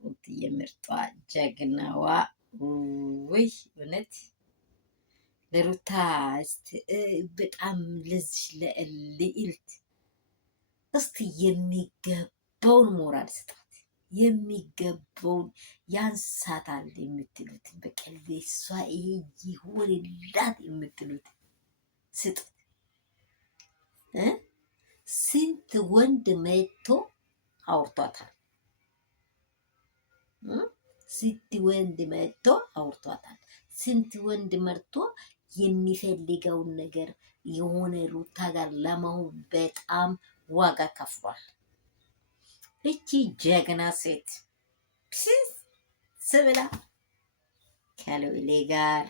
ሩትዬ ምርጧ ጀግናዋ ውይ እውነት ለሩታ በጣም ለዚህ ለልዕልት እስቲ የሚገባውን ሞራል ስጣት፣ የሚገባውን ያንሳታል የምትሉትን በቀልቤ እሷ ይሄ ይሆንላት የምትሉትን ስጡት። ስንት ወንድ መጥቶ አውርቷታል። ስንት ወንድ መጥቶ አውርቷታል። ስንት ወንድ መርቶ የሚፈልገውን ነገር የሆነ ሩታ ጋር ለመሆን በጣም ዋጋ ከፍሏል። እቺ ጀግና ሴት ስብላ ከልዑሌ ጋር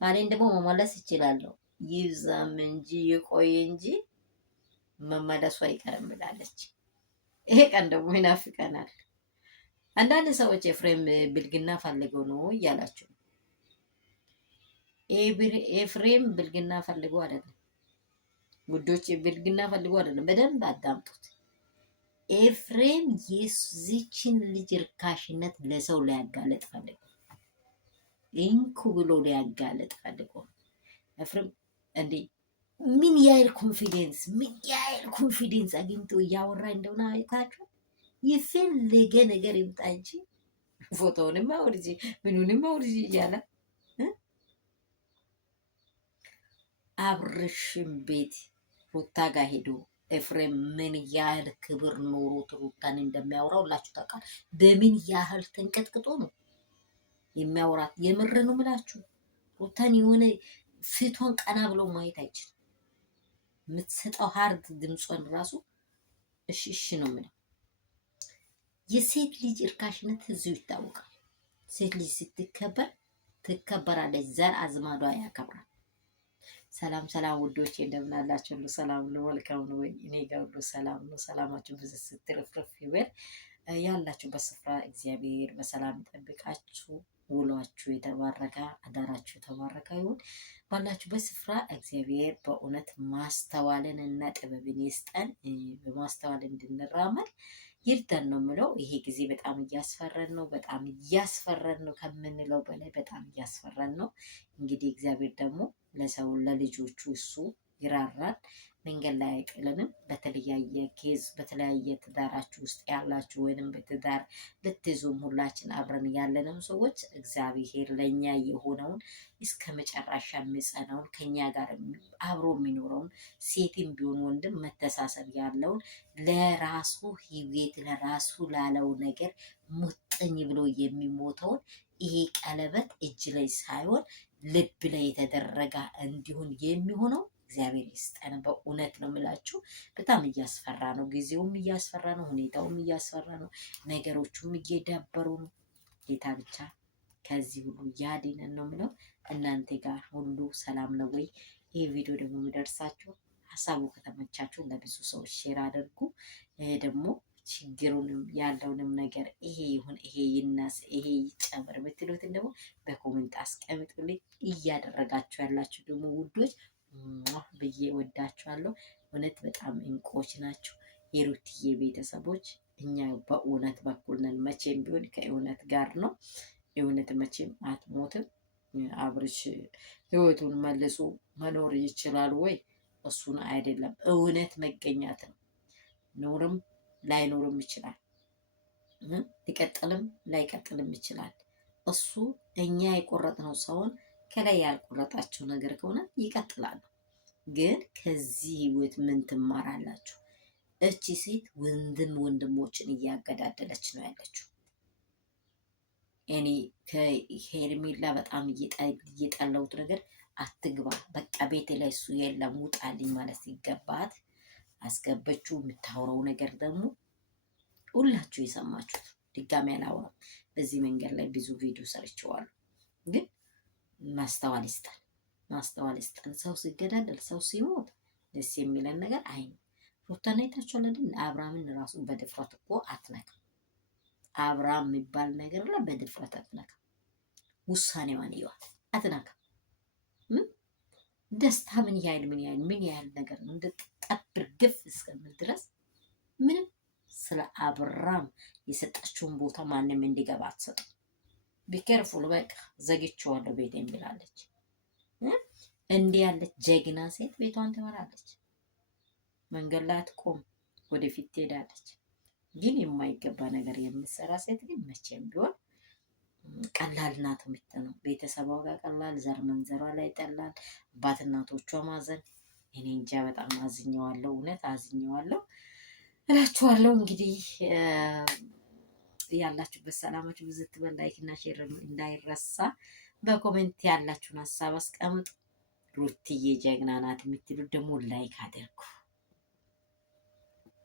ባሌን ደግሞ መመለስ ይችላለሁ ይብዛም እንጂ ይቆይ እንጂ መመለሱ አይቀርም ብላለች። ይሄ ቀን ደግሞ ይናፍቀናል። አንዳንድ ሰዎች ኤፍሬም ብልግና ፈልገው ነው እያላችሁ ነው። ኤፍሬም ብልግና ፈልገው አይደለም ውዶች፣ ብልግና ፈልገው አይደለም። በደንብ አዳምጡት። ኤፍሬም የዚችን ልጅ ርካሽነት ለሰው ሊያጋለጥ ፈልጎ ኢንኩ ብሎ ሊያጋለጥ ፈልጎ ኤፍሬም እንዴ ምን ያህል ኮንፊደንስ አግኝቶ እያወራ እንደሆነ አይታችሁ። የፈለገ ነገር ይምጣ እንጂ ፎቶውንም አውርጂ ምኑንም አውርጂ እያለ አብርሽም ቤት ሩታ ጋር ሄዶ ኤፍሬም ምን ያህል ክብር ኖሮት ሩታን እንደሚያወራ ሁላችሁ ታውቃል። በምን ያህል ተንቀጥቅጦ ነው የሚያወራት። የምር ነው ምላችሁ። ሩታን የሆነ ፊቷን ቀና ብሎ ማየት አይችልም። የምትሰጠው ሀርድ ድምጿን ራሱ እሺ እሺ ነው የምለው። የሴት ልጅ እርካሽነት እዚሁ ይታወቃል። ሴት ልጅ ስትከበር ትከበራለች። ዘር አዝማዷ ያከብራል። ሰላም ሰላም ውዶቼ እንደምን አላችሁ? ሁሉ ሰላም ነው? መልካም ነው ወይ? እኔ ጋር ሁሉ ሰላም ነው። ሰላማችሁ ብዙ ስትረፍረፍ ይበል። ያላችሁበት ስፍራ እግዚአብሔር በሰላም ይጠብቃችሁ። ውሏችሁ የተባረከ አዳራችሁ የተባረከ ይሁን። ባላችሁበት ስፍራ እግዚአብሔር በእውነት ማስተዋልን እና ጥበብን ይስጠን። በማስተዋል እንድንራመድ ይርዳን ነው የምለው። ይሄ ጊዜ በጣም እያስፈረን ነው። በጣም እያስፈረን ነው ከምንለው በላይ በጣም እያስፈረን ነው። እንግዲህ እግዚአብሔር ደግሞ ለሰው ለልጆቹ እሱ ይራራል። መንገድ ላይ አይጥልንም። በተለያየ ኬዝ በተለያየ ትዳራችሁ ውስጥ ያላችሁ ወይንም በትዳር ልትይዙም ሁላችን አብረን ያለነው ሰዎች እግዚአብሔር ለእኛ የሆነውን እስከ መጨረሻ የሚጸናውን ከኛ ጋር አብሮ የሚኖረውን ሴትም ቢሆን ወንድም መተሳሰብ ያለውን ለራሱ ህይወት ለራሱ ላለው ነገር ሙጥኝ ብሎ የሚሞተውን ይሄ ቀለበት እጅ ላይ ሳይሆን ልብ ላይ የተደረገ እንዲሆን የሚሆነው እግዚአብሔር ይስጠን። በእውነት ነው የምላችሁ። በጣም እያስፈራ ነው። ጊዜውም እያስፈራ ነው። ሁኔታውም እያስፈራ ነው። ነገሮቹም እየዳበሩ ነው። ጌታ ብቻ ከዚህ ሁሉ ያድነን ነው የምለው። እናንተ ጋር ሁሉ ሰላም ነው ወይ? ይህ ቪዲዮ ደግሞ የሚደርሳችሁ ሀሳቡ ከተመቻችሁ ለብዙ ሰዎች ሼር አድርጉ። ደግሞ ችግሩንም ያለውንም ነገር ይሄ ይሁን ይሄ ይናስ ይሄ ይጨምር የምትሉትን ደግሞ በኮሜንት አስቀምጡልኝ። እያደረጋችሁ ያላችሁ ደግሞ ውዶች ብዬ ወዳችኋለሁ። እውነት በጣም እንቆች ናችሁ የሩትዬ ቤተሰቦች። እኛ በእውነት በኩል ነን። መቼም ቢሆን ከእውነት ጋር ነው። እውነት መቼም አትሞትም። አብርሽ ህይወቱን መልሶ መኖር ይችላል ወይ? እሱን አይደለም እውነት መገኛት ነው። ኖርም ላይኖርም ይችላል። ሊቀጥልም ላይቀጥልም ይችላል። እሱ እኛ የቆረጥነው ሰውን ከላይ ያልቆረጣቸው ነገር ከሆነ ይቀጥላሉ። ግን ከዚህ ህይወት ምን ትማራላችሁ? እቺ ሴት ወንድሞችን እያገዳደለች ነው ያለችው። እኔ ከሄርሜላ በጣም እየጠላሁት ነገር አትግባ፣ በቃ ቤት ላይ እሱ የለም ውጣልኝ ማለት ሲገባት አስገበችው። የምታወራው ነገር ደግሞ ሁላችሁ የሰማችሁት። ድጋሚ አላወራም። በዚህ መንገድ ላይ ብዙ ቪዲዮ ሰርቼዋለሁ። ግን ማስተዋል ይስጠን፣ ማስተዋል ይስጠን። ሰው ሲገዳደል ሰው ሲሞት ደስ የሚለን ነገር አይ ሩታና አይታችኋል አይደል? አብርሃምን ራሱ በድፍረት እኮ አትነካም። አብርሃም የሚባል ነገር ላይ በድፍረት አትነካም። ውሳኔዋን ይዋል አትነካም። ደስታ ምን ያህል ነገር እንድትጠብር ግፍ እስከምል ድረስ አብራም የሰጠችውን ቦታ ማንም እንዲገባ አትሰጥም። ቢኬርፉል በቃ ዘግቼዋለሁ ቤቴን ብላለች። እንዲህ ያለች ጀግና ሴት ቤቷን ትመራለች። መንገድ ላይ አትቆም፣ ወደፊት ትሄዳለች። ግን የማይገባ ነገር የምትሰራ ሴት ግን መቼም ቢሆን ቀላል ናት የምትሆነው። ቤተሰቧ ጋር ቀላል፣ ዘር መንዘሯ ላይ ጠላል፣ አባት እናቶቿ ማዘን። እኔ እንጃ በጣም አዝኘዋለሁ፣ እውነት አዝኘዋለሁ እላችኋለሁ። እንግዲህ ያላችሁበት ሰላማችሁ ብዙ ትበል። ላይክ እና ሼር እንዳይረሳ። በኮሜንት ያላችሁን ሀሳብ አስቀምጡ። ሩትዬ ጀግና ናት የምትሉት ደግሞ ላይክ አድርጉ።